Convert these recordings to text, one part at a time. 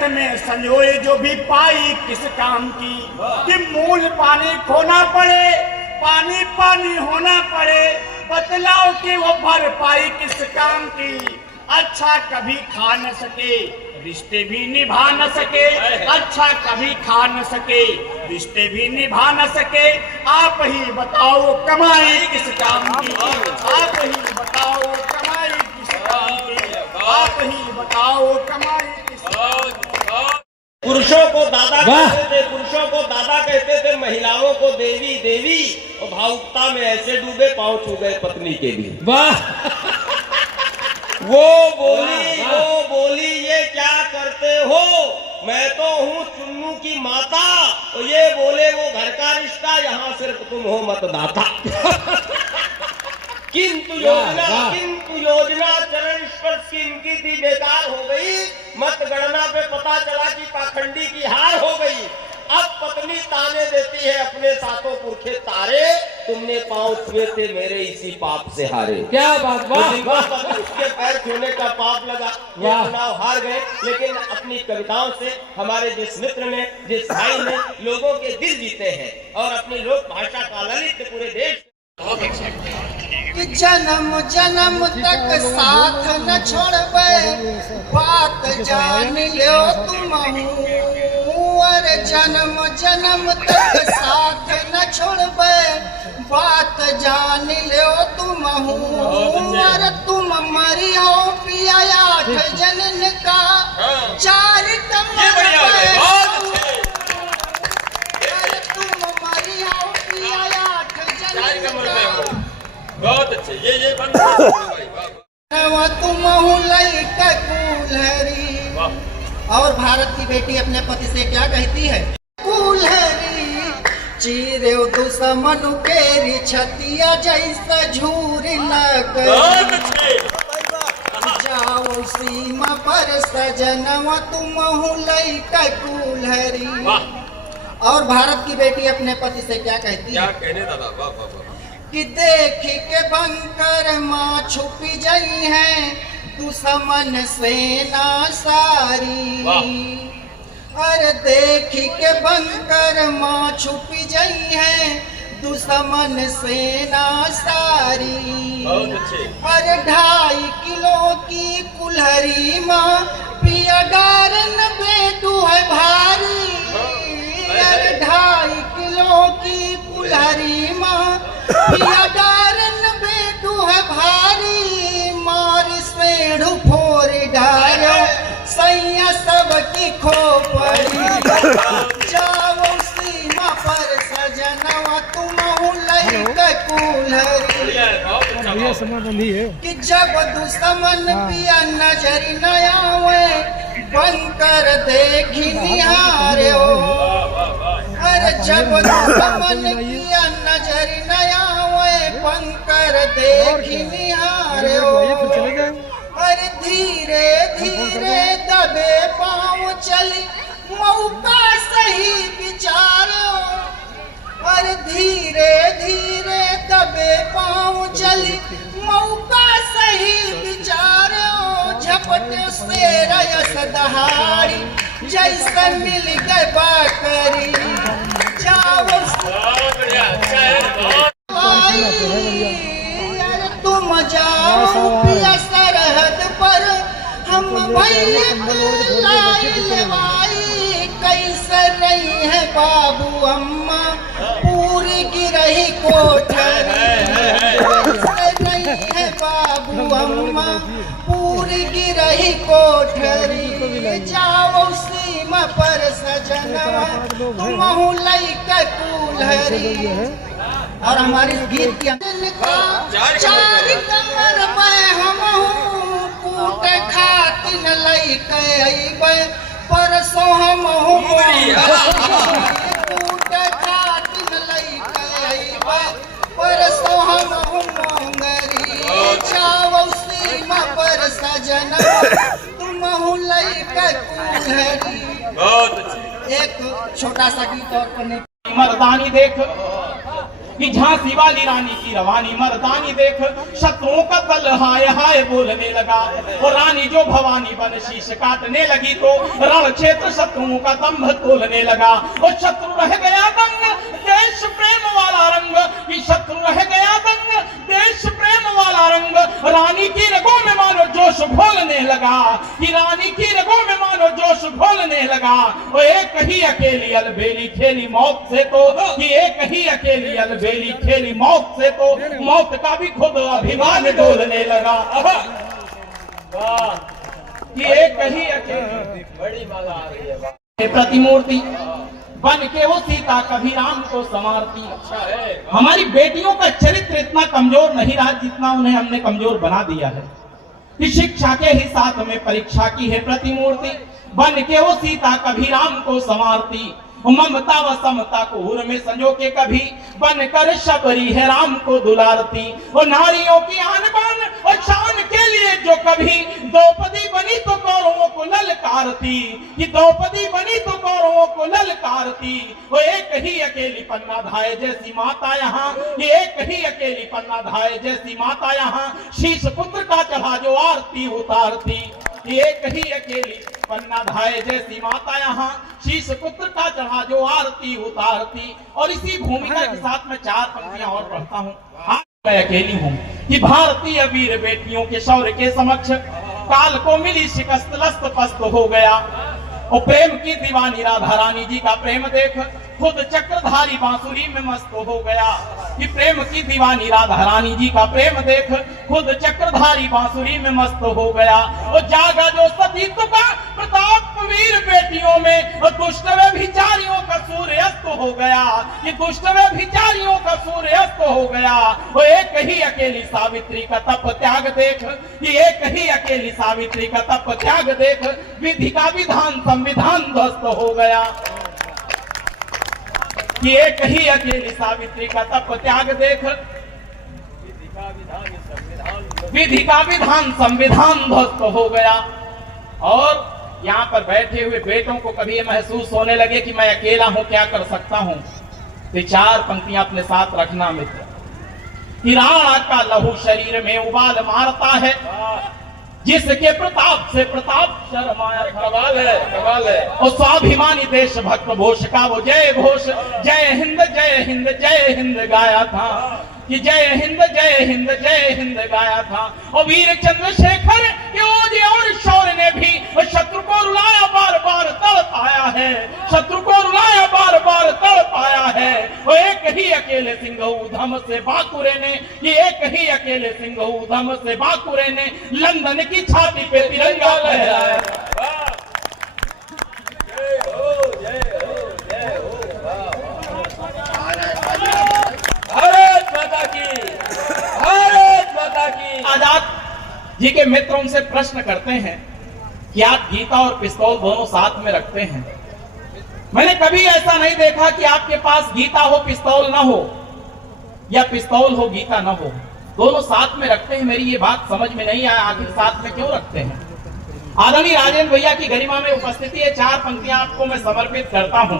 जगत में संजोए जो भी पाई किस काम की, कि मूल पानी खोना पड़े, पानी पानी होना पड़े, बतलाओ कि वो भर पाई किस काम की। अच्छा कभी खा न सके, रिश्ते भी निभा न सके, अच्छा कभी खा न सके, रिश्ते भी निभा न सके। आप ही बताओ कमाई किस काम की, आप ही बताओ कमाई किस काम की, आप ही बताओ कमाई किस काम की। पुरुषों को दादा कहते थे, पुरुषों को दादा कहते थे, महिलाओं को देवी देवी, और भावुकता में ऐसे डूबे पांव छू गए पत्नी के लिए। वाह वो बोली ये क्या करते हो, मैं तो हूँ चुन्नू की माता। तो ये बोले वो घर का रिश्ता, यहाँ सिर्फ तुम हो मतदाता। किंतु योजना चरण स्पर्श की इनकी थी, बेकार हो गई। मतगणना पे पता चला कि पाखंडी की हार हो गई। अब पत्नी ताने देती है अपने सातों पुरखे तारे, तुमने पांव छुए थे मेरे इसी पाप से हारे। क्या बात, वाह उसके पैर छूने का पाप लगा, ये चुनाव हार गए। लेकिन अपनी कविताओं से हमारे जिस मित्र ने, जिस भाई ने लोगों के दिल जीते हैं और अपनी लोक भाषा का ललित पूरे देश कि जन्म जन्म तक साथ न छोड़बे, बात जान लो तुम और जन्म जन्म तक साथ न छोड़बे, बात जान लो तुम और तुम मरी हो पिया 8 जनन का 4 कमर तुम मरी हो पिया 8 जनन का। बहुत अच्छे, ये बंद तुम लइका कुल्हरी। और भारत की बेटी अपने पति से क्या कहती है, कुल्हरी चीरे दुश्मन के छतिया जैसा झूर लग, जाओ सीमा पर सजनवा तुम लइका कुल्हरी। और भारत की बेटी अपने पति से क्या कहती है, कहने दादा कि देख के बंकर माँ छुपी जाई है दुश्मन सेना सारी। अरे देख के बंकर माँ छुपी जाई है दुश्मन सेना सारी। अरे 2.5 किलो की कुल्हरी माँ पिया डारन बेटू है भारी। अरे 2.5 किलो की कुल्हरी माँ पिया डारन बेटू है भारी। मार सेढ़ फोर डारो सैया सबकी खोपड़ी, जाओ सीमा पर सजनवा तुम लइका कुल्हरी। कि जब दुश्मन पिया नजर न आवे, बनकर देखी निहारे हो। अरे जब दुश्मन पिया नजर न आवे, बनकर देखी निहारे हो। अरे धीरे धीरे दबे पाँव चली मौका सही विचारो। अरे धीरे धीरे दबे पाँव चली मौका सही विचारो। झपट से रयस दहाड़ी जैसा मिल गए बाकरी, जाओ तुम जाओ पिया सरहद पर, हम भैया कैसे रही है बाबू अम्मा पूरी गिरही कोठरी। नहीं है बाबू अम्मा पूरी गिरही कोठरी, जाओ सीमा पर सजनवा तुम लइका कुल्हरी। और हमारे गीत के 4 कमर में हम कूट खातिन लइका अइबे, परसों हम कूट खातिन लइका अइबे, परसों हम मोंगरी। जाओ सीमा पर सजनवा तुम लइका कुल्हरी। एक छोटा सा गीत और करने, मर्दानी देख कि झांसी वाली रानी की रवानी मर्दानी देख शत्रुओं का दल हाय हाय बोलने लगा। और रानी जो भवानी बन शीश काटने लगी तो रण क्षेत्र शत्रुओं का दंभ तोलने लगा। और शत्रु रह गया दंग देश प्रेम वाला रंग, कि शत्रु रह गया दंग देश प्रेम वाला रंग। रानी की रगों में मानो जोश घोलने लगा, कि रानी की रगों में मानो जोश घोलने लगा। वो एक ही अकेली अलबेली खेली मौत से तो, कि एक ही अकेली अलबेली खेली मौत से तो मौत का भी खुद अभिमान डोलने लगा। कि एक ही अकेली बड़ी मजा आ रही है। प्रतिमूर्ति बन के वो सीता कभी राम को संवारती। अच्छा है। हमारी बेटियों का चरित्र इतना कमजोर नहीं रहा जितना उन्हें हमने कमजोर बना दिया है। कि शिक्षा के ही साथ में परीक्षा की है प्रतिमूर्ति, बन के वो सीता कभी राम को संवारती। ममता व समता को हुर में संजो के कभी बनकर शबरी है राम को दुलारती। वो नारियों की आन बान और शान के लिए जो कभी द्रौपदी बनी तो कौरवों को ललकारती, कि द्रौपदी बनी तो कौरवों को ललकारती। वो एक ही अकेली पन्ना धाये जैसी माता यहाँ, ये एक ही अकेली पन्ना धाये जैसी माता यहाँ शीश पुत्र का चढ़ा जो आरती उतारती। एक ही अकेली पन्ना धाये जैसी माता यहाँ शीश पुत्र का चढ़ा जो आरती उतारती। और इसी भूमिका के साथ मैं 4 पंक्तियां और पढ़ता हूँ। मैं अकेली हूँ कि भारतीय वीर बेटियों के शौर्य के समक्ष काल को मिली शिकस्त लस्त पस्त हो गया। और प्रेम की दीवानी राधा रानी जी का प्रेम देख खुद चक्रधारी बांसुरी में मस्त हो गया। कि प्रेम की दीवानी राधा रानी जी का प्रेम देख खुद चक्रधारी बांसुरी में मस्त हो गया। और जागा जो सतीत्व का प्रताप वीर बेटियों में, और दुष्ट व्यभिचारियों का सूर्यास्त हो गया। कि दुष्ट व्यभिचारियों का सूर्यास्त हो गया। वो एक ही अकेली सावित्री का तप त्याग देख, कि एक ही अकेली सावित्री का तप त्याग देख विधि का विधान संविधान ध्वस्त हो गया। कि एक ही अकेली सावित्री का तप त्याग देख विधि का विधान संविधान ध्वस्त हो गया। और यहाँ पर बैठे हुए बेटों को कभी ये महसूस होने लगे कि मैं अकेला हूं, क्या कर सकता हूं, तो 4 पंक्तियां अपने साथ रखना मित्र। कि राणा का लहू शरीर में उबाल मारता है, जिसके प्रताप से प्रताप शर्माया। कमाल है, कमाल है। और स्वाभिमानी देशभक्त घोष का वो जय घोष जय हिंद जय हिंद जय हिंद गाया था। कि जय हिंद जय हिंद जय हिंद गाया था। और वीर चंद्रशेखर के ओज और शौर्य ने भी शत्रु को रुलाया बार बार तड़पाया है, शत्रु को रुलाया बार बार तड़पाया है। वो एक ही अकेले सिंह उधम से बाकुरे ने, ये एक ही अकेले सिंह उधम से बाकुरे ने लंदन की छाती पे तिरंगा लहराया। भारत माता की, भारत माता की। आजाद जी के मित्र उनसे प्रश्न करते हैं कि आप गीता और पिस्तौल दोनों साथ में रखते हैं। मैंने कभी ऐसा नहीं देखा कि आपके पास गीता हो पिस्तौल ना हो, या पिस्तौल हो गीता ना हो, दोनों साथ में रखते हैं। मेरी ये बात समझ में नहीं आया, आखिर साथ में क्यों रखते हैं। आदरणीय राजेंद्र भैया की गरिमा में उपस्थिति है, 4 पंक्तियां आपको मैं समर्पित करता हूं।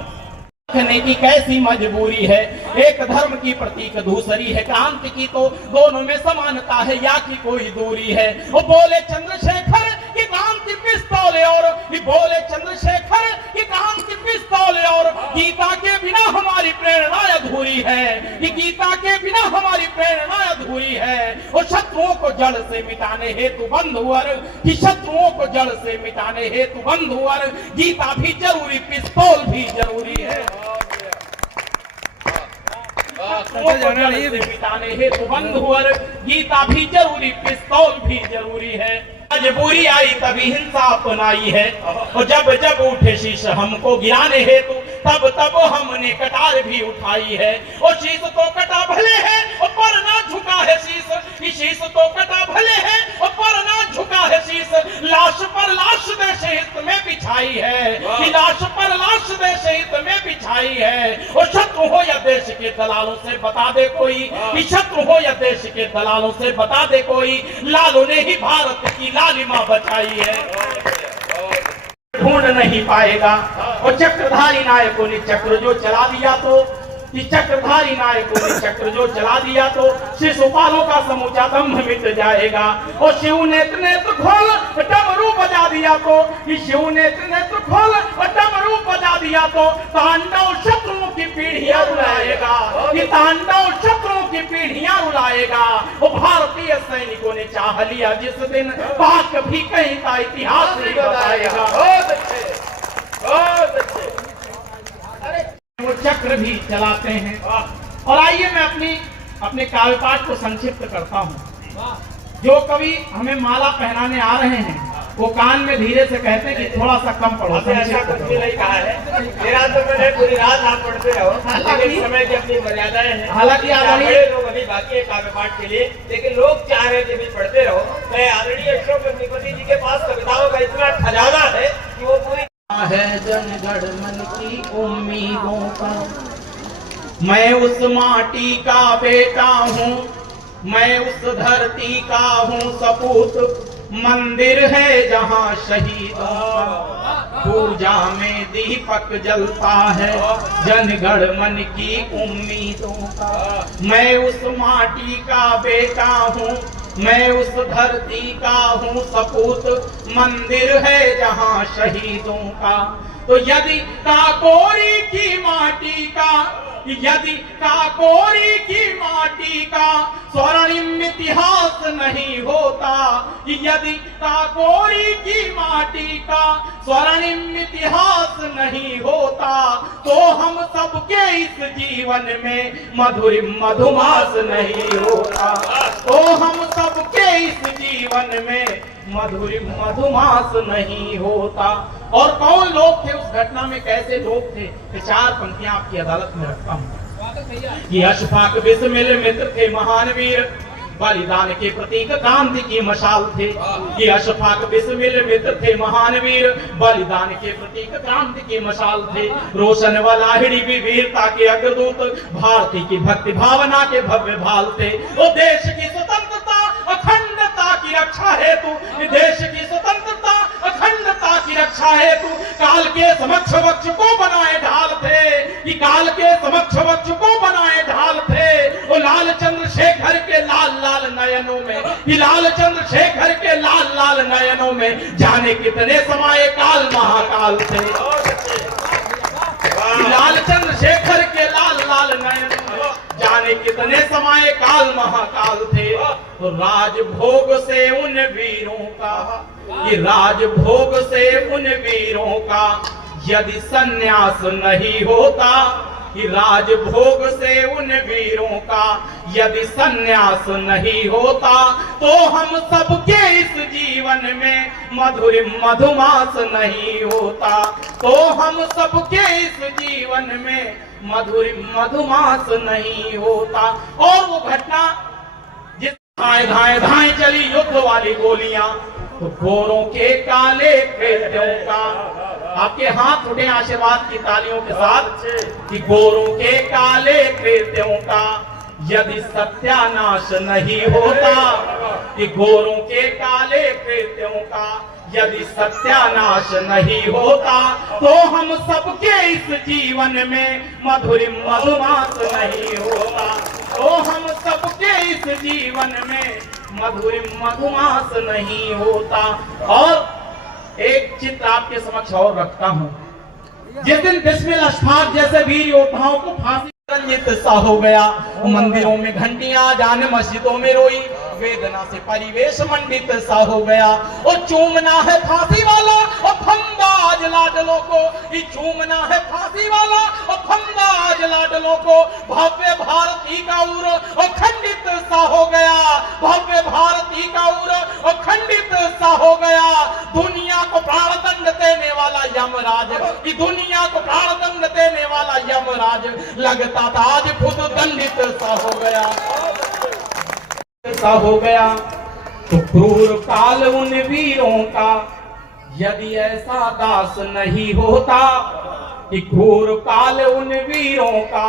देखने की कैसी मजबूरी है, एक धर्म की प्रतीक दूसरी है, क्रांति की तो दोनों में समानता है या कि कोई दूरी है। वो बोले चंद्रशेखर की क्रांति पिस्तौल और, बोले चंद्रशेखर की क्रांति पिस्तौल और, गीता के बिना हमारी प्रेरणा अधूरी है, कि गीता के बिना हमारी प्रेरणा अधूरी है। वो शत्रुओं को जड़ से मिटाने हेतु बंधुवर, कि शत्रुओं को जड़ से मिटाने हेतु बंधुवर, गीता भी जरूरी पिस्तौल भी जरूरी है। मिटाने हेतु बंधुवर, गीता भी जरूरी पिस्तौल भी जरूरी है। मजबूरी आई तभी हिंसा अपनाई है, और जब जब उठे शीश हमको गिराने हेतु तब तब हमने कटार भी उठाई है। और शीश तो कटा भले है और पर ना झुका है शीश, शीश तो कटा भले है और पर ना झुका है शीश। लाश पर लाश देश हित में बिछाई है, लाश पर लाश देश हित में बिछाई है। और शत्रु हो या देश के दलालों से बता दे कोई, शत्रु हो या देश के दलालों से बता दे कोई, लालों ने ही भारत की लालिमा बचाई है। ढूंढ नहीं पाएगा और चक्रधारी नायकों ने चक्र जो चला दिया तो कि चक्रधारी नायकों ने चक्र जो चला दिया तो शिशुपालों का समूचा दम्भ मिट जाएगा। और शिव नेत्र खोल डमरू बजा दिया तो कि शिव नेत्र खोल डमरू बजा दिया तो तांडव शत्रुओं की पीढ़ियां रुलाएगा, कि तांडव शत्रुओं की पीढ़ियां रुलाएगा। वो भारतीय सैनिकों ने चाह लिया जिस दिन पाक भी कहीं का इतिहास ही बताएगा। बहुत अच्छे, बहुत अच्छे। वो चक्र भी चलाते हैं। और आइए मैं अपने काव्य पाठ को संक्षिप्त करता हूँ। जो कवि हमें माला पहनाने आ रहे हैं वो कान में धीरे से कहते हैं कि थोड़ा सा कम पढ़ो। ऐसा कुछ भी नहीं कहा है, मेरा तो मैंने पूरी रात आप पढ़ते रहो, लेकिन समय की अपनी मर्यादाएं हैं। हालांकि आदरणीय लोग अभी बाकी है काव्य पाठ के लिए, लेकिन लोग चाह रहे थे भी पढ़ते रहो। मैं आदरणीय अशोक अग्निपति जी के पास कविताओं का इतना खजाना है कि वो पूरी है जनगण मन की उम्मीदों का। मैं उस माटी का बेटा हूँ, मैं उस धरती का हूँ सपूत। मंदिर है जहाँ शहीदों का पूजा में दीपक जलता है, जनगण मन की उम्मीदों का। मैं उस माटी का बेटा हूँ, मैं उस धरती का हूँ सपूत। मंदिर है जहाँ शहीदों का। तो यदि काकोरी की माटी का, यदि काकोरी की माटी का स्वर्णिम इतिहास नहीं होता, यदि काकोरी की माटी का स्वर्णिम इतिहास नहीं होता, तो हम सबके इस जीवन में मधुरिम मधुमास नहीं होता। तो हम सबके इस जीवन में मधुरिम मधुमास नहीं होता। और कौन लोग थे उस घटना में, कैसे लोग थे, ये चार पंक्तियां आपकी अदालत में रखता हूँ। ये अशफाक बिस्मिल मित्र थे महान वीर, बलिदान के प्रतीक क्रांति की मशाल थे। ये अशफाक बिस्मिल मित्र थे महान वीर, बलिदान के प्रतीक क्रांति की मशाल थे। रोशन वाला हिड़ी भी वीरता के अग्रदूत, भारती की भक्ति भावना के भव्य भाल थे। वो देश की स्वतंत्रता अखंडता की रक्षा हेतु, देश की स्वतंत्रता अखंडता की रक्षा हेतु काल के समक्ष वक्ष को बनाए ढाल थे, कि काल के समक्ष वक्ष को बनाए ढाल थे। वो लाल चंद्रशेखर के लाल लाल नयनों में, कि लाल चंद्रशेखर के लाल लाल नयनों में जाने कितने समाये काल महाकाल थे। लाल चंद्रशेखर के लाल लाल नयनों में जाने कितने समाये काल महाकाल थे। तो राजभोग से उन वीरों का, कि राजभोग से उन वीरों का यदि संन्यास नहीं होता, कि राजभोग से उन वीरों का यदि संन्यास नहीं होता, तो हम सबके इस जीवन में मधुरिम मधुमास नहीं होता। तो हम सबके इस जीवन में मधुरिम मधुमास नहीं होता। और वो घटना जिस धाए धाए धाए चली युद्ध वाली गोलियां, तो गोरों के काले कृत्यों का, आपके हाथ उठे आशीर्वाद की तालियों के साथ, कि गोरों के काले कृत्यों का यदि सत्यानाश नहीं होता, कि गोरों के काले कृत्यों का यदि सत्यानाश नहीं होता, तो हम सबके इस जीवन में मधुरिम मधुमास नहीं होता। तो हम सबके इस जीवन में मधुरिम मधुमास नहीं होता। और एक चित्र आपके समक्ष और रखता हूँ। जिस दिन बिस्मिल अशफाक जैसे वीर योद्धाओं को फांसी रंजित सा हो गया, मंदिरों में घंटियां जाने मस्जिदों में रोई, वेदना से परिवेश मंडित सा हो गया। और चूमना है फांसी वाला और फंदा आज लाडलों को, ये चूमना है फांसी वाला और फंदा आज लाडलों को। भव्य भारती का उर और खंडित सा हो गया, भव्य भारती का उर और खंडित सा हो गया। दुनिया को प्राणदंड देने वाला यमराज, कि दुनिया को प्राणदंड देने वाला यमराज लगता था आज खुद दंडित सा हो गया, सा हो गया। तो क्रूर काल उन वीरों का यदि ऐसा दास नहीं होता, कि क्रूर काल उन वीरों का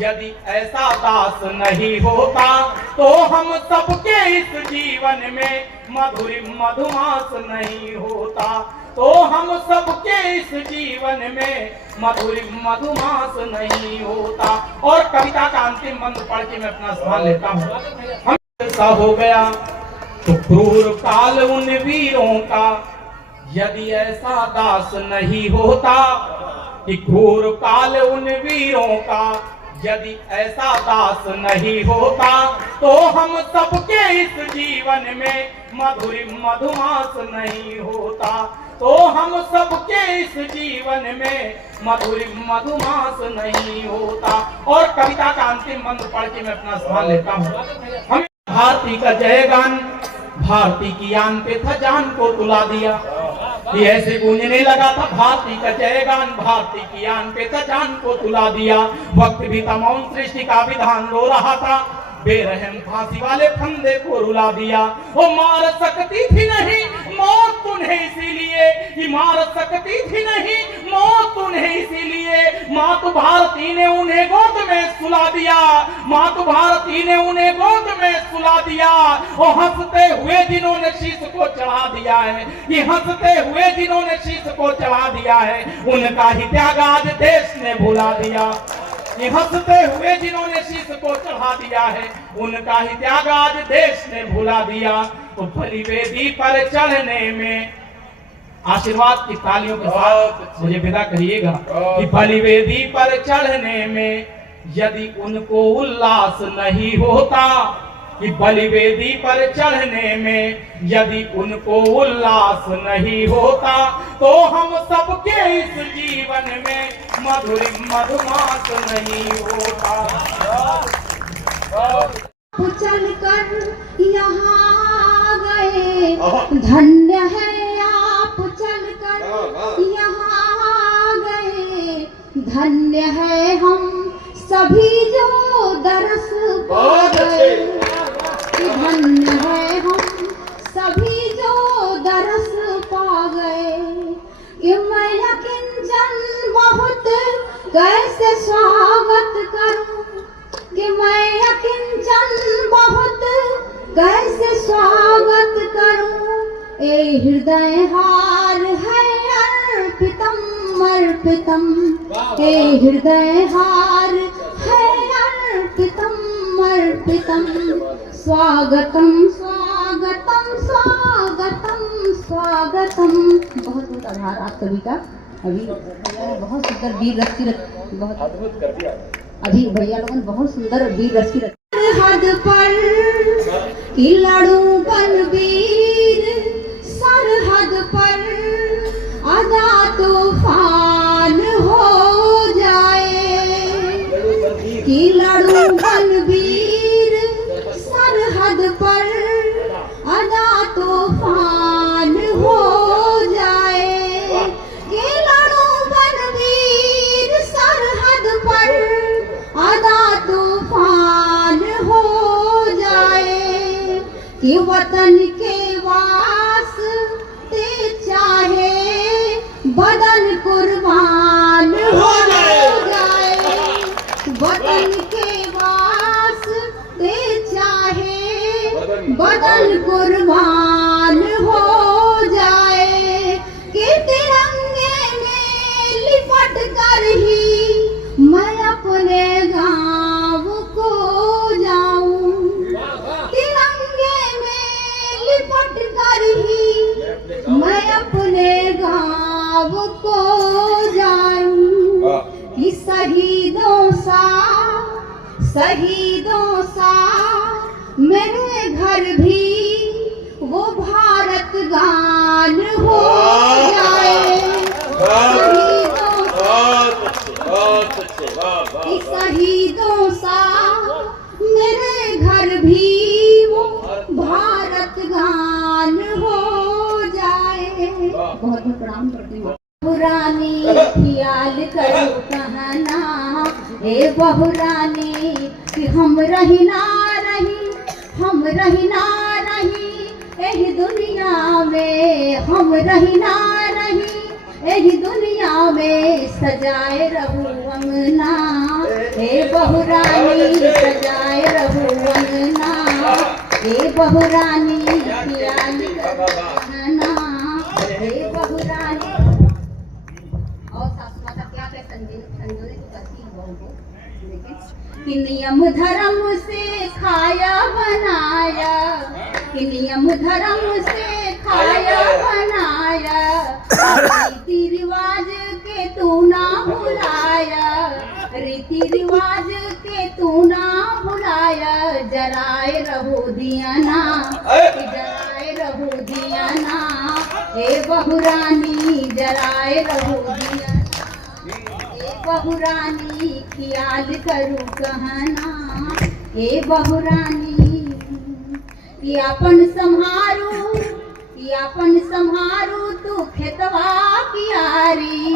यदि ऐसा दास नहीं होता, तो हम सबके इस जीवन में मधुरिम मधुमास नहीं होता। तो हम सबके इस जीवन में मधुर मधुमास नहीं होता। और कविता का अंतिम मंत्र पढ़ के मैं अपना स्थान लेता हूँ। हम ऐसा हो गया तो क्रूर काल उन वीरों का, यदि ऐसा दास नहीं होता कि क्रूर काल उन वीरों का, यदि ऐसा दास नहीं होता तो हम सबके इस जीवन में मधुर मधुमास नहीं होता। तो हम सबके इस जीवन में मधुर मधुमास नहीं होता। और कविता का अंतिम मंत्र पढ़ के मैं अपना स्थान लेता हूँ। हम भारती का जयगान, भारती की आन पे था जान को तुला दिया। ये ऐसे गूंजने लगा था भारती का जयगान, भारती की आन पे था जान को तुला दिया। वक्त भी था मौन, सृष्टि का विधान रो रहा था, बेरहम फांसी वाले फंदे को रुला दिया। वो मार सकती थी नहीं मौत तुम्हें इसीलिए, ये मार सकती थी नहीं मौत तुम्हें इसीलिए, मातु भारती ने उन्हें गोद में सुला दिया, मातु भारती ने उन्हें गोद में सुला दिया। वो हंसते हुए जिन्होंने शीश को चढ़ा दिया है, ये हंसते हुए जिन्होंने शीश को चढ़ा दिया है, उनका ही त्याग आज देश ने भुला दिया। ये हंसते हुए जिन्होंने शीश को चढ़ा दिया है, उनका ही त्याग आज देश ने भुला दिया। तो बलि वेदी पर चढ़ने में आशीर्वाद की तालियों के साथ मुझे विदा करिएगा कि बलि वेदी पर चढ़ने में यदि उनको उल्लास नहीं होता, कि बलि वेदी पर चढ़ने में यदि उनको उल्लास नहीं होता तो हम सबके इस जीवन में मधुर मधुमास नहीं होता। चल कर यहाँ गए, धन्य है आप चल कर यहाँ गए, धन्य है हम सभी जो दरस पा गए, धन्य है हम सभी जो दरस पा गए। कि मैं किंचन बहुत कैसे स्वागत करूं, कि मैं किंचन बहुत कैसे स्वागत करूं, ए हृदय हार है अर्पितम अर्पितम, ए हृदय हार है अर्पितम अर्पितम, स्वागतम स्वागतम स्वागतम स्वागतम। बहुत बहुत आभार आप सभी का। अभी बहुत सुंदर वीर रस की बहुत अद्भुत कर दिया। अभी भैया लोगों ने बहुत सुंदर वीर रस की सरहद पर कि लड़ू बलवीर, सरहद पर आजा तूफान हो जाए, कि लड़ू बलवीर सरहद पर आजा तूफान हो जाए, कि लड़ू बलवीर सरहद पर आजा तूफान हो जाए, कि वतन के वास्ते चाहे बदन कुर्बान हो जाए, वतन के वास्ते चाहे बदन कुर्बान हो जाए, कि तिरंगे में लिपट कर ही मैं अपने गाँव को जाऊं, तिरंगे में लिपट कर ही मैं अपने गाँव को जाऊं, कि शहीदों सा मेरे घर भी वो भारत गान हो जाए, शहीदों सा मेरे घर भी वो भारत गान हो जाए। बहुत बहुत प्रणाम करती हूँ। बहुरानी ख्याल करो कहना, ए बहुरानी कि हम रही ना रही, हम रही ना रही एही दुनिया में, हम रही ना रही एही दुनिया में, सजाए रहू अंगना, ए बहुरानी सजाए रहू अंगना, ए बहुरानी ख्याल करो कहना, ए बहुरानी कि नियम धर्म से खाया बनाया, कि नियम धर्म से खाया बनाया, रीति रिवाज के तू ना भुलाया, रीति रिवाज के तू ना भुलाया, जराए रहो दिया ना, जराए रहो दिया ना, ए बहुरानी जराए रहो दिया, ए बहुरानी ख्याल करूँ कहना, ए बहुरानी कि अपन संहारू, कि अपन संहारू तू खेतवा कियारी,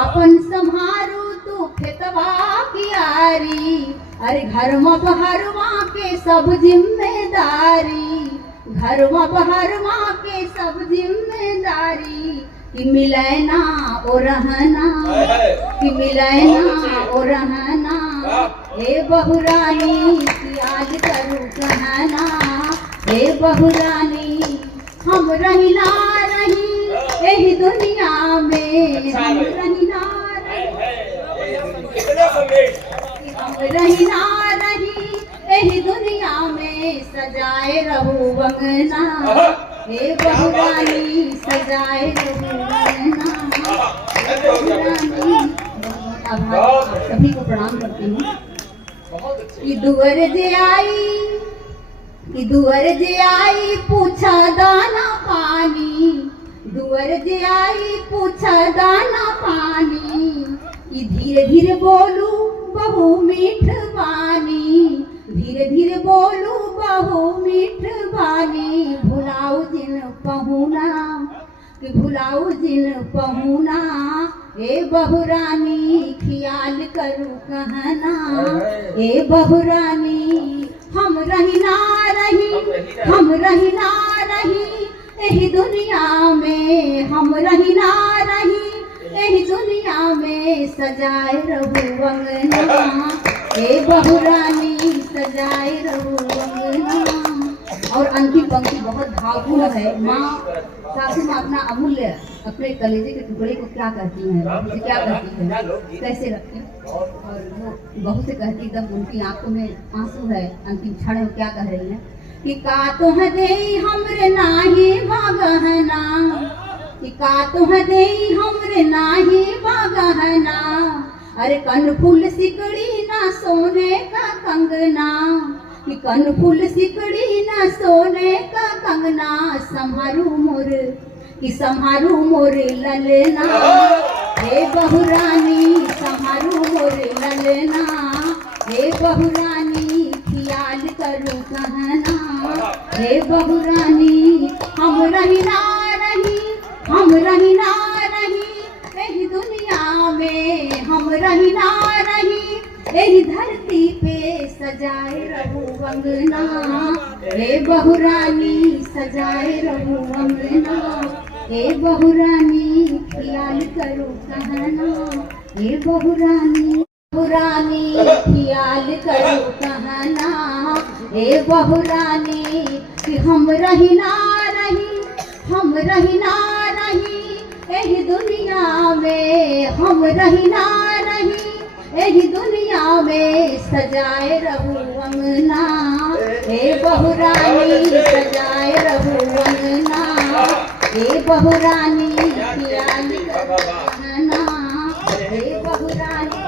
अपन संहारू तू खेतवा कियारी, अरे घर में बहरवा के सब जिम्मेदारी, घर में बहरवा के सब जिम्मेदारी, कि मिले ना ओ रहना, कि मिले ना ओ रहना, हे बहुरानी ख्याल करूँ कहना, हे बहुरानी हम रही ना रही यही दुनिया में, हम रही ना रही, हम रही ना रही यही दुनिया में, सजाए रहो अंगना, हे बहुरानी सजाए रहो अंगना, सभी को प्रणाम करती हूँ। कि दुअर जे आई, कि दुअर जे आई पूछा दाना पानी, दुअर जे आई पूछा दाना पानी, कि धीरे धीरे बोलू बहु मीठ बानी, धीरे धीरे बोलू बहु मीठ बानी, भुलाऊ जिन पहुना, कि भुलाऊ जिन पहुना, ए बहुरानी ख्याल करूँ कहना, ए बहुरानी हम रही ना रही, हम रही ना रही यही दुनिया में, हम रही ना रही यही दुनिया में, सजाए रहू अंगना, ए बहुरानी सजाए रहू अंगना। और अंतिम पंक्ति बहुत भावपूर्ण है। माँ सासू माँ अपना अमूल्य अपने कलेजे के टुकड़े को क्या कहती हैं, उसे क्या कहती है, कैसे रखती, और वो बहू से कहती एकदम उनकी आंखों में आंसू है, अंतिम क्षण में क्या कह रही है कि का तो है दे हमरे नाही बागहना, कि का तो है दे हमरे नाही बागहना, अरे कन फूल सिकड़ी ना सोने का कंगना, कि कन फूल सिकड़ी ना सोने का कंगना, संभारू मोर, कि संभारू मोर ललना, हे बहुरानी संभारू मोर ललना, हे बहुरानी ख्याल करूँ कहना, हे बहुरानी हम रही ना रही, हम रही ना रही यही दुनिया में, हम रही ना रही यही धरती पे, सजाए रहू अंगना, हे बहुरानी सजाए रहू अंगना, हे बहुरानी ख्याल करो कहना, हे बहुरानी, बहुरानी ख्याल करो कहना, हे बहुरानी कि हम रही ना रही, हम रही ना रही यही दुनिया में, हम रही ना रही यही दुनिया में, सजाए रहू अंगना, हे बहुरानी सजाए रहू अंगना, हे बहुरानी ख्याल कहना, हे बहुरानी।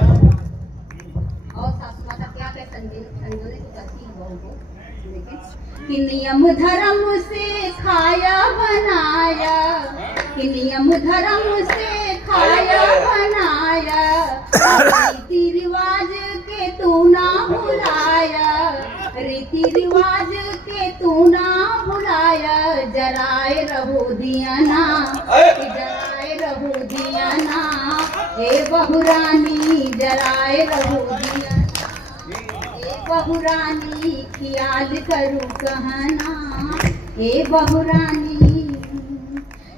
और सासू माता क्या कह संजोने को कहती है बहू को, कि नियम धर्म से खाया बनाया, कि नियम धर्म से खाया बनाया, रीति रिवाज के तू ना भुलाया, रीति रिवाज के तू ना भुलाया, जराए रहो दिया ना, जराए रहो दिया ना, ए बहुरानी जराए रहो दिया, ए बहुरानी ख्याल करूँ कहना, ए बहुरानी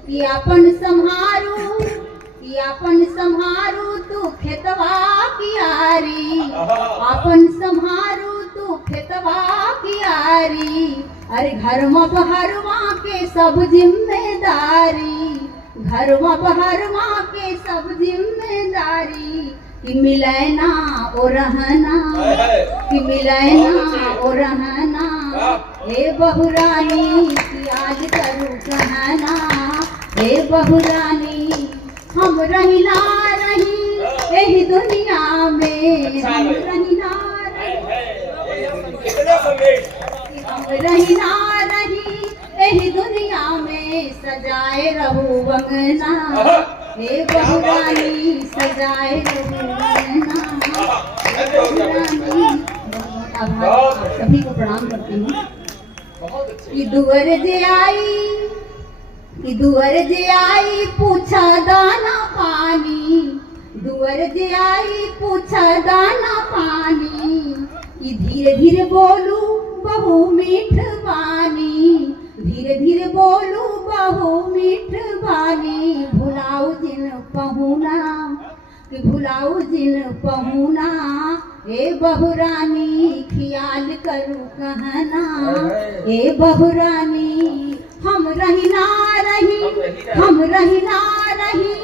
कि अपन संहारू, कि अपन संहारू तू खेतवा कियारी, अपन संहारू तू खेतवा कियारी, अरे घर में बहरवा के सब जिम्मेदारी, घर में बहरवा के सब जिम्मेदारी, कि मिले ना ओ रहना, कि मिले ना ओ रहना, हे बहुरानी की आज करूँ कहना, हे बहुरानी हम रही ना रही यही दुनिया में, हम रही ना रही यही दुनिया में, सजाए रहू अंगना, हे बहुरानी सजाए रहू अंगना। सभी को प्रणाम करती हूँ। कि दुअर जे आई पूछा दाना पानी, दुअर जे आई पूछा दाना पानी, कि धीरे धीरे बोलू बहु मीठ बानी, धीरे धीरे बोलू बहु मीठ बानी, भुलाऊ जिन पहुना, कि भुलाऊ जिन पहुना, ए बहुरानी ख्याल करूँ कहना, ए बहुरानी हम रही ना रही, हम रही ना रही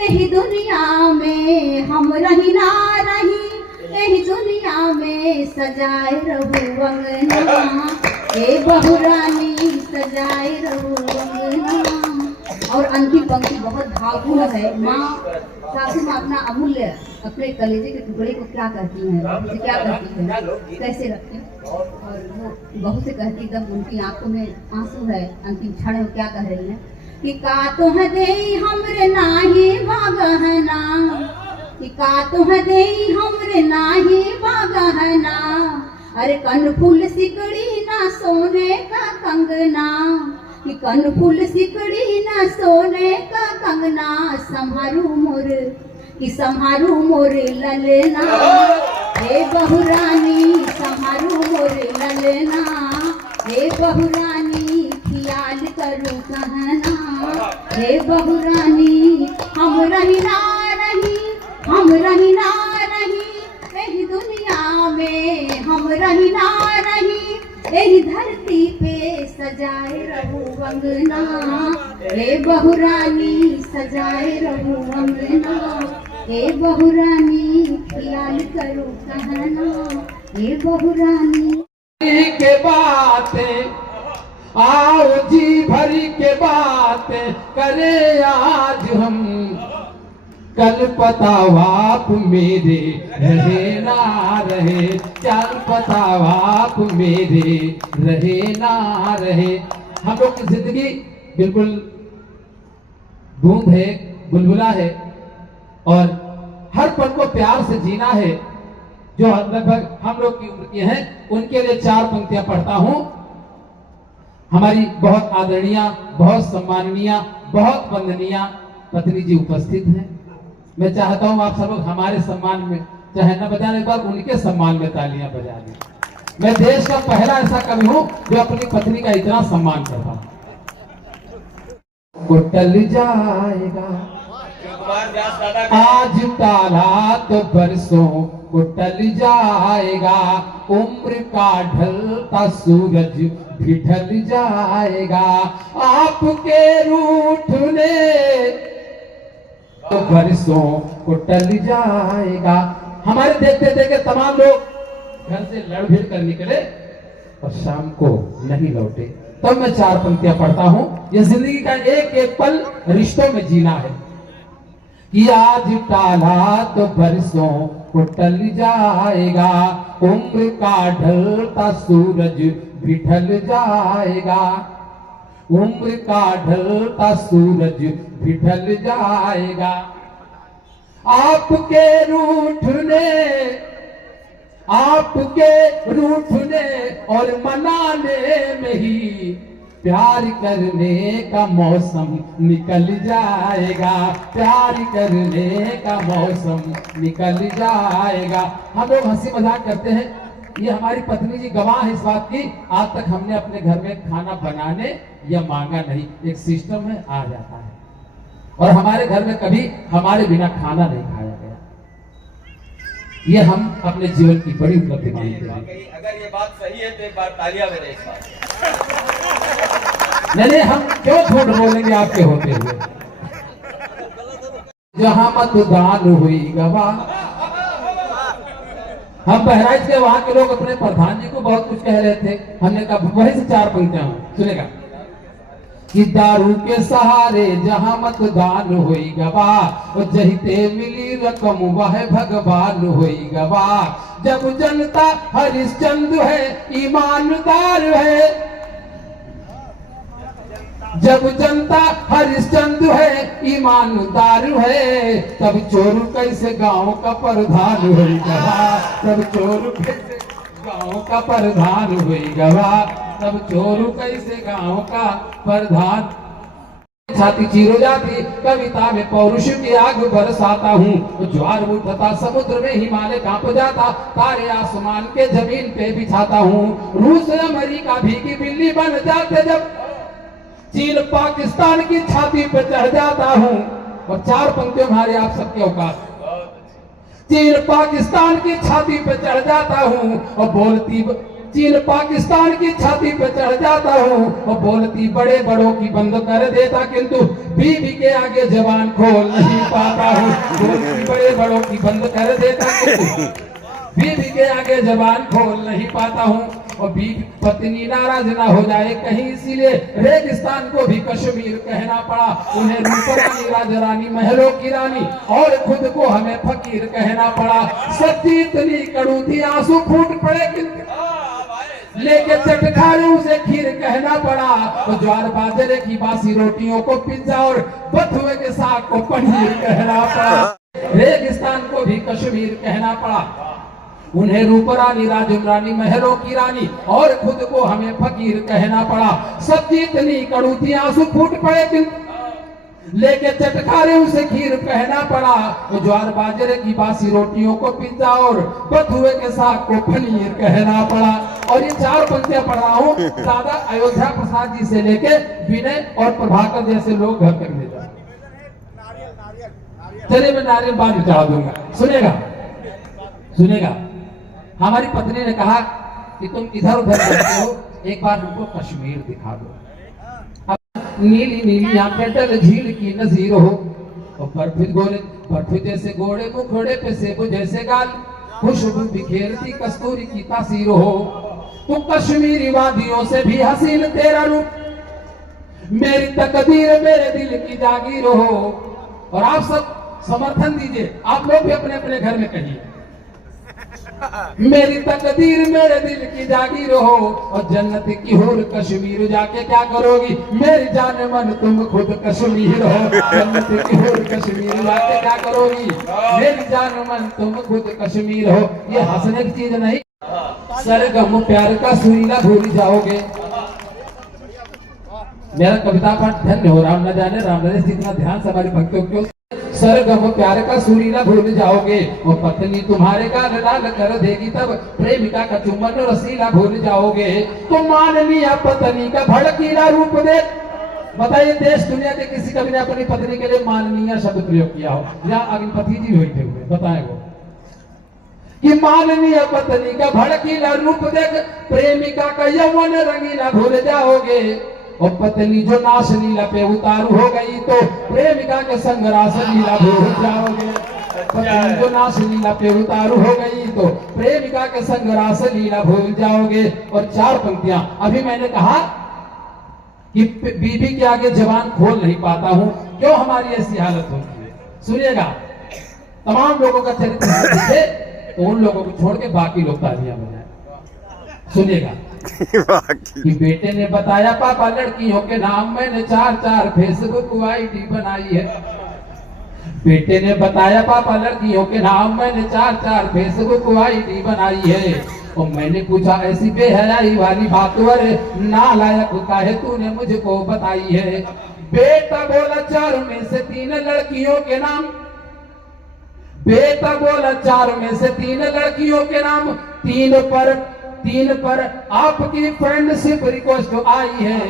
यही दुनिया में, हम रही ना रही यही दुनिया में, सजाए रहू अंगना, ए बहुरानी सजाए रहू अंगना। और अंतिम पंक्ति बहुत भावपूर्ण है। माँ सासू माँ अपना अमूल्य अपने कलेजे के टुकड़े को क्या कहती हैं, उसे क्या कहती है, कैसे रखती हैं, और वो बहू से कहती एकदम उनकी आंखों में आंसू है, अंतिम क्षण में क्या कह रही है कि का तो है दे हमरे नाही बागहना, कि का तो है दे हमरे नाही बागहना, अरे कन फूल सिकड़ी ना सोने का कंगना, कि कन फूल सिकड़ी ना सोने का कंगना, संभारू मोर कि संभारू मोर ललना, हे बहुरानी संभारू मोर ललना, हे बहुरानी ख्याल करूँ कहना, हे बहुरानी हम रही ना रही, हम रही ना रही यही दुनिया में, हम रही ना रही यही धरती पे, सजाए रहू अंगना, हे बहुरानी सजाए रहू अंगना, हे बहुरानी ख्याल करो कहना, हे बहुरानी के बातें आओ जी भरी के बातें करे आज हम, कल पताओ आप मेरे रहे ना रहे, चल पताओ आप मेरे रहे ना रहे। हम लोग की जिंदगी बिल्कुल बूंद है, बुलबुला है, और हर पल को प्यार से जीना है। जो लगभग हम लोग की उम्र के हैं उनके लिए 4 पंक्तियां पढ़ता हूं। हमारी बहुत आदरणीय, बहुत सम्माननीय, बहुत वंदनीय पत्नी जी उपस्थित हैं। मैं चाहता हूं आप सब लोग हमारे सम्मान में चाहे न बजाने, एक बार उनके सम्मान में तालियां बजा दें। मैं देश का पहला ऐसा कवि हूं जो अपनी पत्नी का इतना सम्मान करता हूं। को टल जाएगा आज ताला तो बरसों को टल जाएगा, उम्र का ढलता सूरज भी ढल जाएगा, आपके रूठने तो बरसों को टल जाएगा। हमारे देखते देखते तमाम लोग घर से लड़ भिड़ कर निकले और शाम को नहीं लौटे। तब मैं 4 पंक्तियां पढ़ता हूं। यह जिंदगी का एक एक पल रिश्तों में जीना है कि आज टाला तो बरसों को टल जाएगा, उम्र का ढलता सूरज भी ढल जाएगा, उम्र का ढलता सूरज भी ढल जाएगा, आपके रूठने और मनाने में ही प्यार करने का मौसम निकल जाएगा, प्यार करने का मौसम निकल जाएगा। हम लोग हंसी मजाक करते हैं, ये हमारी पत्नी जी गवाह है इस बात की, आज तक हमने अपने घर में खाना बनाने या मांगा नहीं, एक सिस्टम में आ जाता है, और हमारे घर में कभी हमारे बिना खाना नहीं खाया गया। ये हम अपने जीवन की बड़ी उपलब्धि मानते हैं। अगर ये बात सही है तो एक बार तालियां बजाएं इस बात। नहीं, हम क्यों झूठ बोलेंगे आपके होते हुए। जहां मतदान हुई गवाह हम बहराइच के वहां के लोग अपने प्रधान जी को बहुत कुछ कह रहे थे। हमने कहा वही से 4 पंक्तियां सुनेगा कि दारू के सहारे जहां मतदान होई गवा, और जहिते मिली रकम वह भगवान होई गवा। जब जनता हरिश्चंद्र है ईमानदार है, जब जनता हरिश्चंद्र है ईमानदार है, तब चोर कैसे गांव का प्रधान होई गवा। तब चोर कैसे गांव का प्रधान होई गवा। तब चोर कैसे गांव का प्रधान। छाती चीरो जाती कविता में पौरुष की आग बरसाता हूँ। ज्वार उठता समुद्र में हिमालय कांप जाता, तारे आसमान के जमीन पे बिछाता हूँ। रूस अमेरिका भीगी बिल्ली बन जाते जब, चीन पाकिस्तान की छाती पे चढ़ जाता हूँ। और 4 पंक्तियों हमारे आप सबके औकात। चीन पाकिस्तान की छाती पे चढ़ जाता हूँ और बोलती, चीन पाकिस्तान की छाती पे चढ़ जाता हूँ और बोलती बड़े बड़ों की बंद कर देता, किंतु बीवी के आगे जबान खोल नहीं पाता हूँ। बोलती बड़े बड़ों की बंद कर देता, किंतु बीवी के आगे जबान खोल नहीं पाता हूँ। और बीवी पत्नी नाराज ना हो जाए कहीं, इसीलिए रेगिस्तान को भी कश्मीर कहना पड़ा। उन्हें रूपरानी राजरानी महलों की रानी, और खुद को हमें फकीर कहना पड़ा। सच्ची इतनी कड़ू थी आंसू फूट पड़े, लेके चटखारे उसे खीर कहना पड़ा। तो ज्वार बाजरे की बासी रोटियों को पिज्जा और बथुए के साग को पनीर कहना पड़ा। रेगिस्तान को भी कश्मीर कहना पड़ा। उन्हें रूपरानी राजरानी महलों की रानी, और खुद को हमें फकीर कहना पड़ा। सब्जी इतनी कड़ू थी आंसू फूट पड़े, लेके चटखारे उसे खीर कहना पड़ा। तो ज्वार बाजरे की बासी रोटियों को पिज्जा और बथुए के साग को पनीर कहना पड़ा। और ये 4 पंक्तियां पढ़ रहा हूँ। दादा अयोध्या प्रसाद जी से लेके विनय और प्रभाकर जैसे लोग घर तक ले जाए। चलिए मैं नारियल बाद में चढ़ा दूंगा, सुनेगा सुनेगा। हमारी पत्नी ने कहा कि तुम इधर उधर रहते हो, एक बार हमको कश्मीर दिखा दो। नीली नीली आंखें डल झील की नजीर हो, और बर्फ जैसे घोड़े मुखड़े पे सेब जैसे गाल, खुशबू बिखेरती कस्तूरी की तासीर हो। तू कश्मीरी वादियों से भी हसीन तेरा रूप, मेरी तकदीर मेरे दिल की जागीर हो। और आप सब समर्थन दीजिए, आप लोग भी अपने अपने घर में कहिए, मेरी तकदीर मेरे दिल की जागीर हो। और जन्नत की हूर कश्मीर जाके क्या करोगी, मेरी जान मन तुम खुद कश्मीर हो। जन्नत की हूर कश्मीर जाके क्या करोगी, मेरी जान मन तुम खुद कश्मीर हो। ये हंसने की चीज नहीं, सरगम प्यार का सुरीला भूल जाओगे। मेरा कविता पाठ धन्य हो, राम न जाने राम नरेश जितना ध्यान से हमारी भक्तों को। सरगम प्यार का सुरीला भूल जाओगे, वो पत्नी तुम्हारे गाल लाल कर देगी, तब प्रेमिका का चुम्बन रसीला भूल जाओगे। तो माननीय पत्नी का भड़कीला रूप दे, बताइए देश दुनिया के किसी कवि ने अपनी पत्नी के लिए माननीय शब्द प्रयोग किया हो, या अग्निपति जी हुए थे बताए वो कि माननीय पत्नी का भड़कीला रूप देख प्रेमिका का यौवन रंगीला भूल जाओगे। और पत्नी जो नाश लीला पे उतारू हो गई, तो प्रेमिका के संग रास लीला भूल जाओगे। पत्नी जो नाश लीला पे उतारू हो गई, तो प्रेमिका के संग रास लीला भूल जाओगे। और 4 पंक्तियां अभी मैंने कहा कि बीबी के आगे जबान खोल नहीं पाता हूं, क्यों हमारी ऐसी हालत होती है। सुनिएगा, तमाम लोगों का चरित्र तो उन लोगों को छोड़ के बाकी लोग तालियां बजाएं। सुनिएगा कि बेटे ने बताया पापा लड़कियों के नाम मैंने 4 फेसबुक आईडी बनाई है। बेटे ने बताया पापा लड़कियों के नाम मैंने 4 फेसबुक आईडी बनाई है। और मैंने पूछा ऐसी बेहयाई वाली बात अरे नालायक काहे तूने मुझको बताई है। बेटा बोला 4 में से 3 लड़कियों के नाम, बेटा बोला 4 में से 3 लड़कियों के नाम, 3 पर आपकी फ्रेंडशिप रिक्वेस्ट आई है।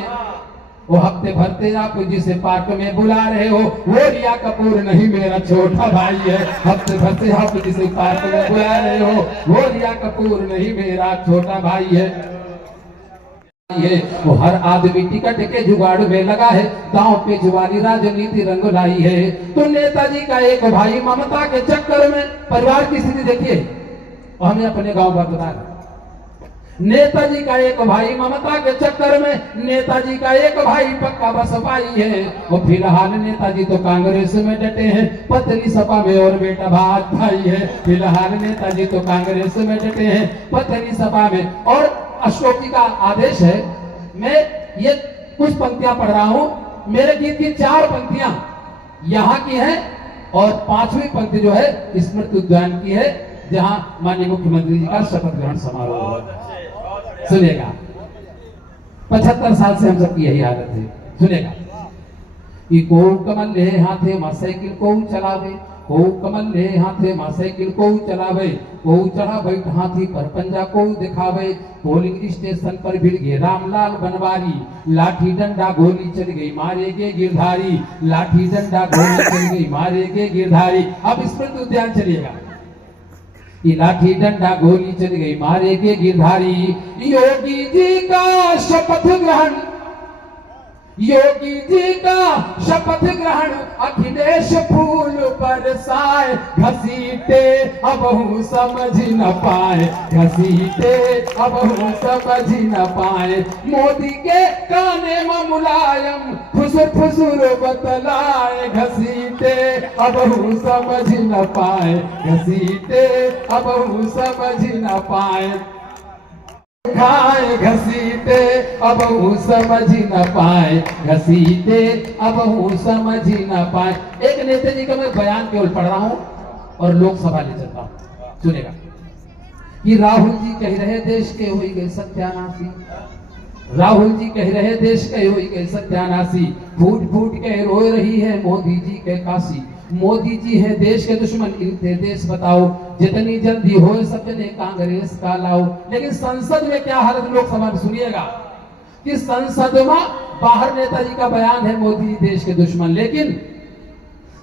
वो हफ्ते भरते आप जिसे पार्क में बुला रहे हो, वो रिया कपूर नहीं मेरा छोटा भाई है। हफ्ते भरते आप जिसे पार्क में बुला रहे हो, वो रिया कपूर नहीं मेरा छोटा भाई है। वो हर आदमी टिकट के जुगाड़ में लगा है, गांव पे जुवानी राजनीति रंग लाई है। तो नेताजी का एक भाई ममता के चक्कर में, परिवार की स्थिति देखिए, और हमें अपने गांव बात बता रहे। नेताजी का एक भाई ममता के चक्कर में नेताजी का एक भाई पक्का बसपाई है। और फिलहाल नेताजी तो कांग्रेस में डटे हैं, पत्नी सपा में और बेटा भाई है। फिलहाल नेताजी तो कांग्रेस में डटे हैं, पत्नी सपा में। और अशोक जी का आदेश है, मैं ये कुछ पंक्तियां पढ़ रहा हूं। मेरे गीत की 4 पंक्तियां यहाँ की हैं और 5वीं पंक्ति जो है स्मृति उद्यान की है, जहां माननीय मुख्यमंत्री जी का शपथ ग्रहण समारोह होगा। सुनेगा, 75 साल से हम सबकी यही हालत है। सुनेगा कि को कमल ले हाथे मा साइकिल को चलावे, को कमल ले हाथे मा साइकिल को चलावे, को चढ़ा बैठ हाथी पर पंजा को दिखावे। पोलिंग स्टेशन पर भिड़ गए रामलाल बनवारी, लाठी डंडा गोली चल गई मारेगे गिरधारी, लाठी डंडा गोली चल गई मारेगे गिरधारी। अब स्मृति उद्यान चलिएगा। ये लाठी डंडा गोली चल गई मारेगे गिरधारी। योगी जी का शपथ ग्रहण, योगी जी का शपथ ग्रहण, अखिलेश फूल बरसाए, घसीटे अब समझ न पाए, घसीटे अब समझ न पाए। मोदी के काने में मुलायम फुसुर फुसुर बतलाए, घसीटे अब समझ न पाए, घसीटे अब समझ न पाए। खाए घसीटे अब समझ न पाए, घसीटे अब समझ न पाए। एक नेताजी का मैं बयान केवल पढ़ रहा हूं और लोकसभा ले चलता हूं। सुनेगा कि राहुल जी कह रहे देश के हुई गए सत्यानाशी, राहुल जी कह रहे देश के हुई गए सत्यानाशी, फूट फूट के रो रही है मोदी जी के काशी। मोदी जी है देश के दुश्मन, इनसे देश बताओ, जितनी जल्दी हो सबने कांग्रेस का लाओ। लेकिन संसद में क्या हालत, लोकसभा में सुनिएगा कि संसद में बाहर नेताजी का बयान है मोदी जी देश के दुश्मन, लेकिन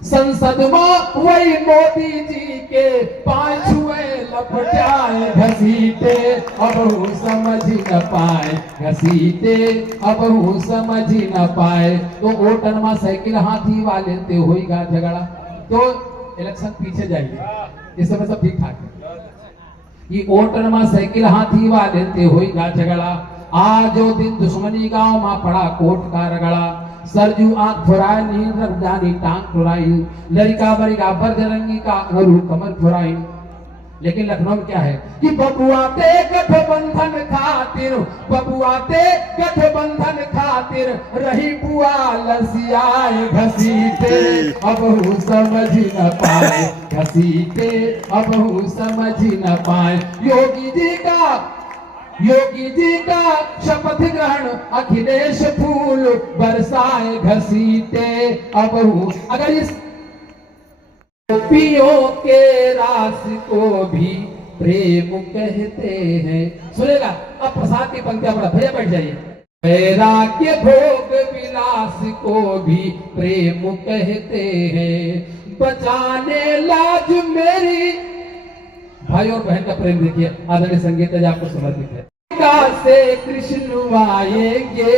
संसद में वही मोदी जी के पांचवे लपटाए, घसीटे अब समझ न पाए, घसीटे अब समझ न पाए। तो ओटन में साइकिल हाथी वाले ते होगा झगड़ा, तो इलेक्शन पीछे जाइए, इस समय सब ठीक ठाक है। ये ओटन में साइकिल हाथी वाले ते होगा झगड़ा, आजो दिन दुश्मनी गांव में पड़ा कोट का रगड़ा। सरजू आंख फुराए नींद रख जानी टांग फुराई, लड़का बड़का बरदरंगी का अंगरू कमर फुराई। लेकिन लखनऊ में क्या है कि बबुआ ते गठबंधन खातिर, बबुआ ते गठबंधन खातिर, रही बुआ लसियाए, घसीटे अब समझ न पाए, घसीटे अब समझ न पाए। योगी जी का शपथ ग्रहण, अखिलेश फूल बरसाए, घसीटे अब। अगर इस गोपियों के रास को भी प्रेम कहते हैं। सुनेगा, अब प्रसाद की पंक्तियां बड़ा, भैया बैठ जाइए। वैराग्य भोग विलास को भी प्रेम कहते हैं, बचाने लाज मेरी। भाई और बहन का प्रेम देखिए, आदरणीय संगीत जी आपको समर्पित है। से कृष्ण आएंगे,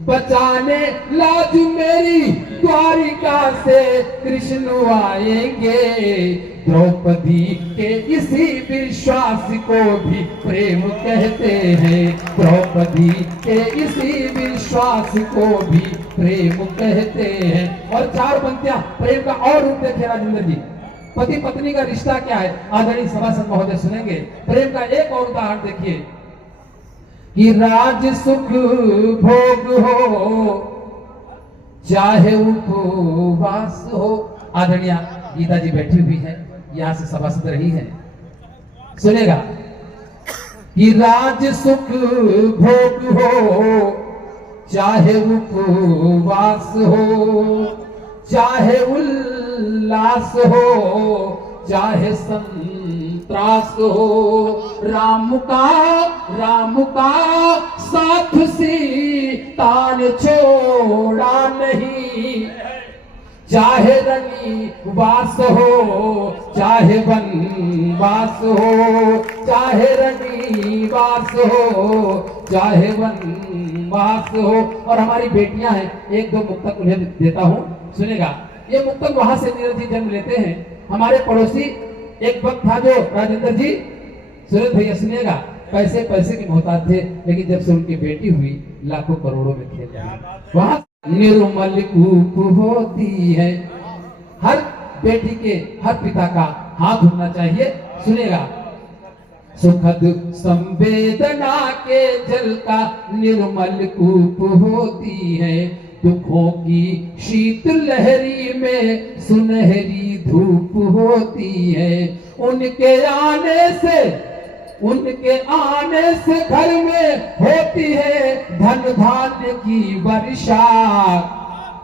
बचाने लाज मेरी, द्वारिका से कृष्ण आएंगे। द्रौपदी के इसी विश्वास को भी प्रेम कहते हैं, द्रौपदी के इसी विश्वास को भी प्रेम कहते हैं। और 4 पंक्तियां प्रेम का और रूप देखे राजेंद्र जी। पति पत्नी का रिश्ता क्या है, आदरणीय सभासद महोदय सुनेंगे। प्रेम का एक और उदाहरण देखिए कि राज सुख भोग हो चाहे उपवास हो। आदरणीय गीता जी बैठी हुई है, यहां से सभासद रही है। सुनेगा कि राज सुख भोग हो चाहे उपवास हो, चाहे उल्लास हो चाहे संत्रास हो। राम का साथ सीता ने छोड़ा नहीं, चाहे रनिवास हो चाहे वनवास हो, चाहे रनिवास हो चाहे वनवास हो। और हमारी बेटियां हैं, 1-2 मुक्तक उन्हें देता हूं, सुनेगा। ये मुक्तक वहां से नीरज जी जन्म लेते हैं। हमारे पड़ोसी एक वक्त था जो राजेंद्र जी, सूरज भैया सुनिएगा, पैसे पैसे के मोहताज थे, लेकिन जब से उनकी बेटी हुई लाखों करोड़ों में खेल रही, वहां निर्मल कूप होती है। हर बेटी के, हर पिता का हाथ धोना चाहिए। सुनिएगा, सुखद संवेदना के जल का निर्मल कूप होती है, दुखों की शीत लहरी में सुनहरी धूप होती है। उनके आने से घर में होती है धन धान्य की वर्षा,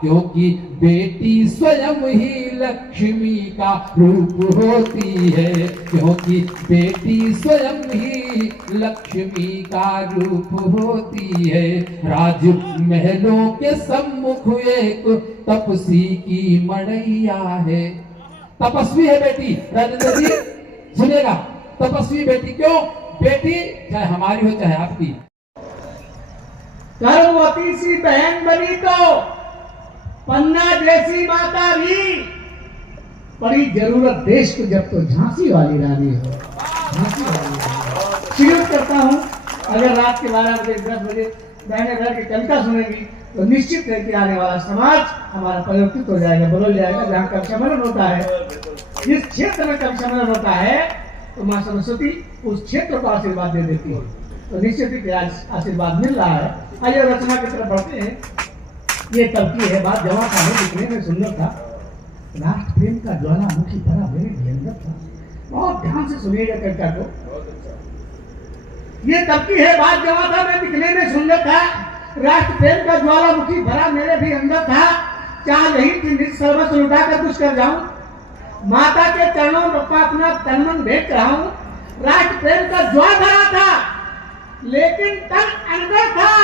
क्योंकि बेटी स्वयं ही लक्ष्मी का रूप होती है, क्योंकि बेटी स्वयं ही लक्ष्मी का रूप होती है। राज महलों के सम्मुख एक तपस्वी की मड़ैया है। तपस्वी है बेटी, राजेंद्र जी सुनिएगा, तपस्वी बेटी। क्यों? बेटी चाहे हमारी हो चाहे आपकी, गर्भवती सी बहन बनी तो पन्ना जैसी माता भी, बड़ी जरूरत देश को जब तो झांसी वाली रानी हो, झांसी वाली रानी। सल्यूट करता हूँ। अगर रात के 12 बजे 10 बजे बहने घर की कविता सुनेंगी तो निश्चित है कि आने वाला समाज हमारा परिवर्तित हो जाएगा, बदल जाएगा। जहाँ कक्षा मनन होता है, जिस क्षेत्र में कक्षा मनन होता है, तो माँ सरस्वती उस क्षेत्र को आशीर्वाद दे देती है। तो निश्चित ही आज आशीर्वाद मिल रहा है। आइए रचना की तरफ बढ़ते हैं। ये तब की है बात, जवां था, दिखने में सुंदर था, राष्ट्र प्रेम का ज्वालामुखी भरा मेरे भयंकर था। बहुत ध्यान से सुनिएगा कविता को। ये तब की है बात, जवां था, मैं दिखने में सुंदर था, राष्ट्र प्रेम का ज्वालामुखी भरा मेरे भी अंदर था। चाह रही थी निज सर्वस्व लुटा कर कुछ कर जाऊं, माता के चरणों में अपना तन मन भेंट कराऊं। राष्ट्र प्रेम का ज्वाला भरा था, लेकिन तन अंदर था।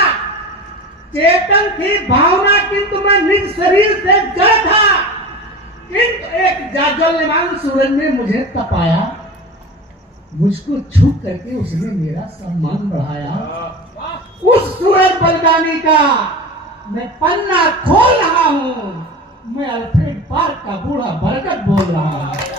चेतन थी भावना, किंतु मैं निज शरीर से जड़ था। किंतु एक जाज्वल्यमान सूरज ने मुझे तपाया, मुझको छू करके उसने मेरा सम्मान बढ़ाया। उस सूरज बलिदानी का मैं पन्ना खोल रहा हूं, मैं अल्फ्रेड पार्क का बूढ़ा बरगद बोल रहा हूं।